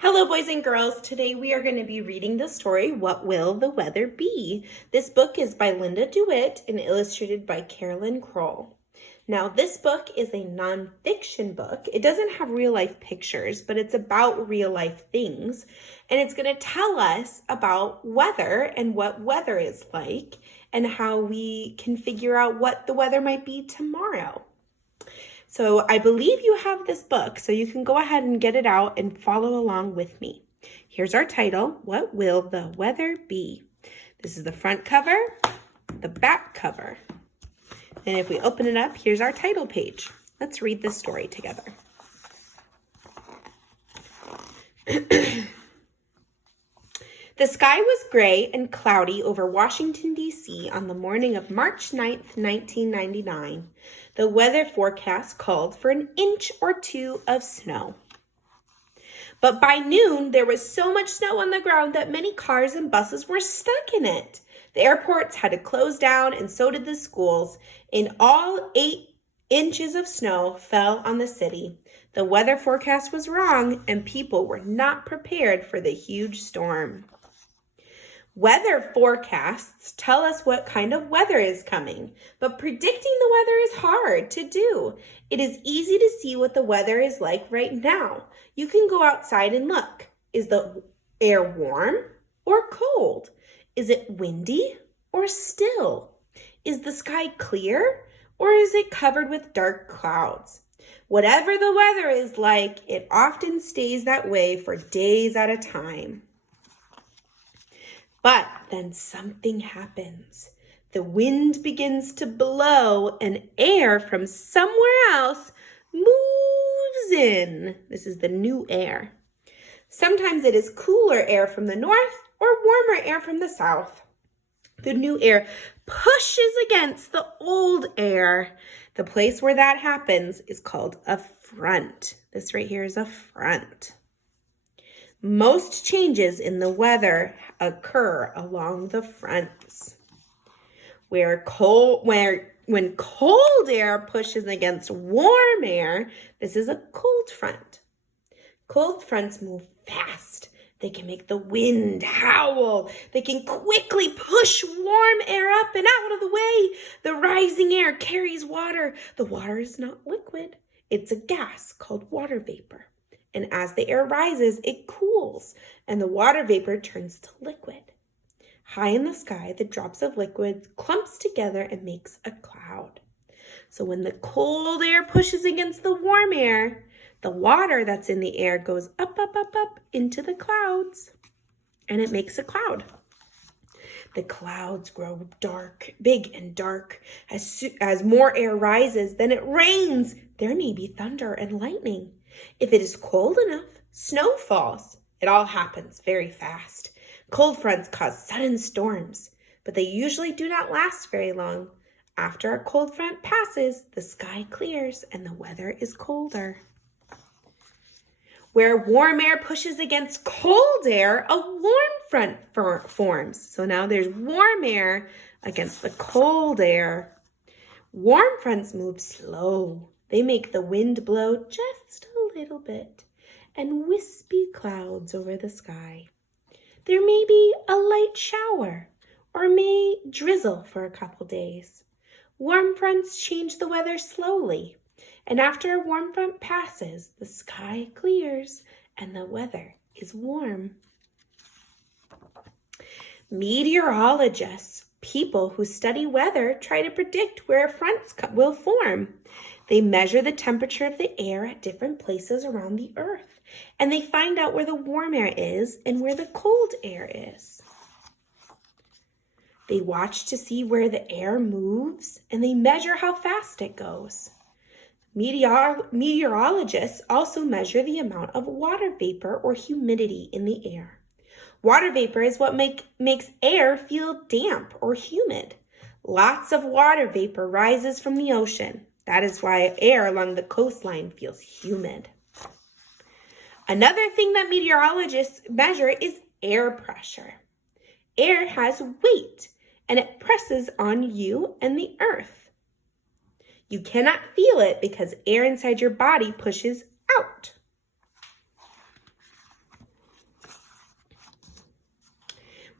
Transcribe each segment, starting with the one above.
Hello, boys and girls. Today we are going to be reading the story, What Will the Weather Be? This book is by Linda DeWitt and illustrated by Carolyn Kroll. Now, this book is a nonfiction book. It doesn't have real-life pictures, but it's about real-life things. And it's going to tell us about weather and what weather is like and how we can figure out what the weather might be tomorrow. So I believe you have this book, so you can go ahead and get it out and follow along with me. Here's our title, What Will the Weather Be? This is the front cover, the back cover. And if we open it up, here's our title page. Let's read this story together. The sky was gray and cloudy over Washington, D.C. on the morning of March 9th, 1999. The weather forecast called for an inch or two of snow. But by noon, there was so much snow on the ground that many cars and buses were stuck in it. The airports had to close down, and so did the schools. In all, 8 inches of snow fell on the city. The weather forecast was wrong, and people were not prepared for the huge storm. Weather forecasts tell us what kind of weather is coming, but predicting the weather is hard to do. It is easy to see what the weather is like right now. You can go outside and look. Is the air warm or cold? Is it windy or still? Is the sky clear or is it covered with dark clouds? Whatever the weather is like, it often stays that way for days at a time. But then something happens. The wind begins to blow and air from somewhere else moves in. This is the new air. Sometimes it is cooler air from the north or warmer air from the south. The new air pushes against the old air. The place where that happens is called a front. This right here is a front. Most changes in the weather occur along the fronts. When cold air pushes against warm air, this is a cold front. Cold fronts move fast. They can make the wind howl. They can quickly push warm air up and out of the way. The rising air carries water. The water is not liquid. It's a gas called water vapor. And as the air rises, it cools, and the water vapor turns to liquid. High in the sky, the drops of liquid clumps together and makes a cloud. So when the cold air pushes against the warm air, the water that's in the air goes up, up, up, up into the clouds, and it makes a cloud. The clouds grow big and dark. As more air rises, then it rains. There may be thunder and lightning. If it is cold enough, snow falls. It all happens very fast. Cold fronts cause sudden storms, but they usually do not last very long. After a cold front passes, the sky clears and the weather is colder. Where warm air pushes against cold air, a warm front forms. So now there's warm air against the cold air. Warm fronts move slow. They make the wind blow just a little bit and wispy clouds over the sky. There may be a light shower or may drizzle for a couple days. Warm fronts change the weather slowly, and after a warm front passes, the sky clears and the weather is warm. Meteorologists, people who study weather, try to predict where fronts will form. They measure the temperature of the air at different places around the earth, and they find out where the warm air is and where the cold air is. They watch to see where the air moves, and they measure how fast it goes. Meteorologists also measure the amount of water vapor or humidity in the air. Water vapor is what makes air feel damp or humid. Lots of water vapor rises from the ocean. That is why air along the coastline feels humid. Another thing that meteorologists measure is air pressure. Air has weight, and it presses on you and the earth. You cannot feel it because air inside your body pushes out.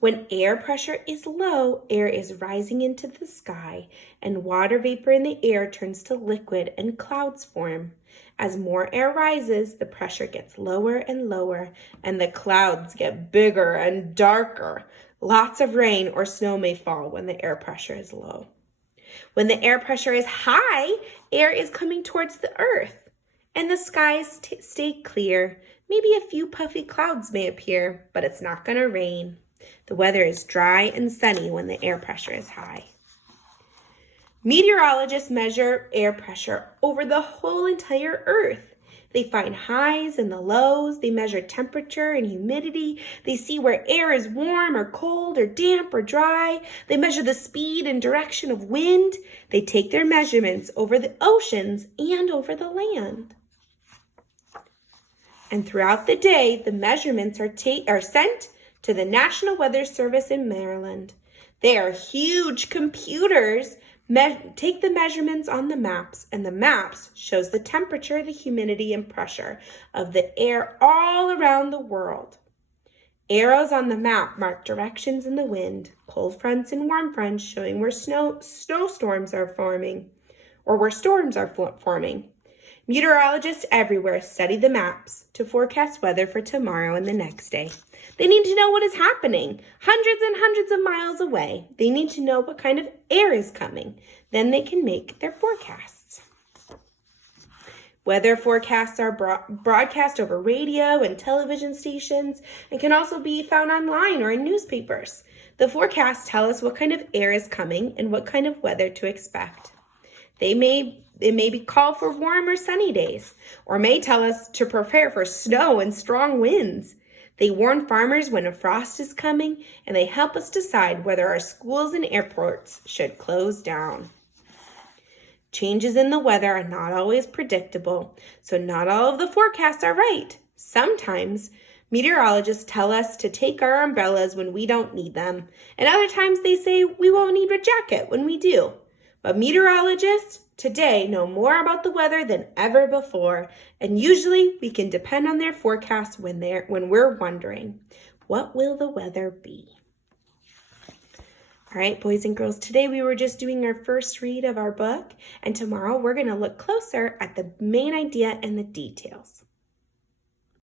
When air pressure is low, air is rising into the sky, and water vapor in the air turns to liquid and clouds form. As more air rises, the pressure gets lower and lower, and the clouds get bigger and darker. Lots of rain or snow may fall when the air pressure is low. When the air pressure is high, air is coming towards the earth, and the skies stay clear. Maybe a few puffy clouds may appear, but it's not going to rain. The weather is dry and sunny when the air pressure is high. Meteorologists measure air pressure over the whole entire earth. They find highs and the lows. They measure temperature and humidity. They see where air is warm or cold or damp or dry. They measure the speed and direction of wind. They take their measurements over the oceans and over the land. And throughout the day, the measurements are sent to the National Weather Service in Maryland. They are huge computers. Take the measurements on the maps, and the maps shows the temperature, the humidity, and pressure of the air all around the world. Arrows on the map mark directions in the wind, cold fronts and warm fronts showing where snowstorms are forming, or where storms are forming. Meteorologists everywhere study the maps to forecast weather for tomorrow and the next day. They need to know what is happening hundreds and hundreds of miles away. They need to know what kind of air is coming. Then they can make their forecasts. Weather forecasts are broadcast over radio and television stations and can also be found online or in newspapers. The forecasts tell us what kind of air is coming and what kind of weather to expect. It may be called for warm or sunny days, or may tell us to prepare for snow and strong winds. They warn farmers when a frost is coming, and they help us decide whether our schools and airports should close down. Changes in the weather are not always predictable, so not all of the forecasts are right. Sometimes meteorologists tell us to take our umbrellas when we don't need them, and other times they say we won't need a jacket when we do. But meteorologists today know more about the weather than ever before, and usually we can depend on their forecasts when we're wondering, what will the weather be? All right, boys and girls, today we were just doing our first read of our book, and tomorrow we're going to look closer at the main idea and the details.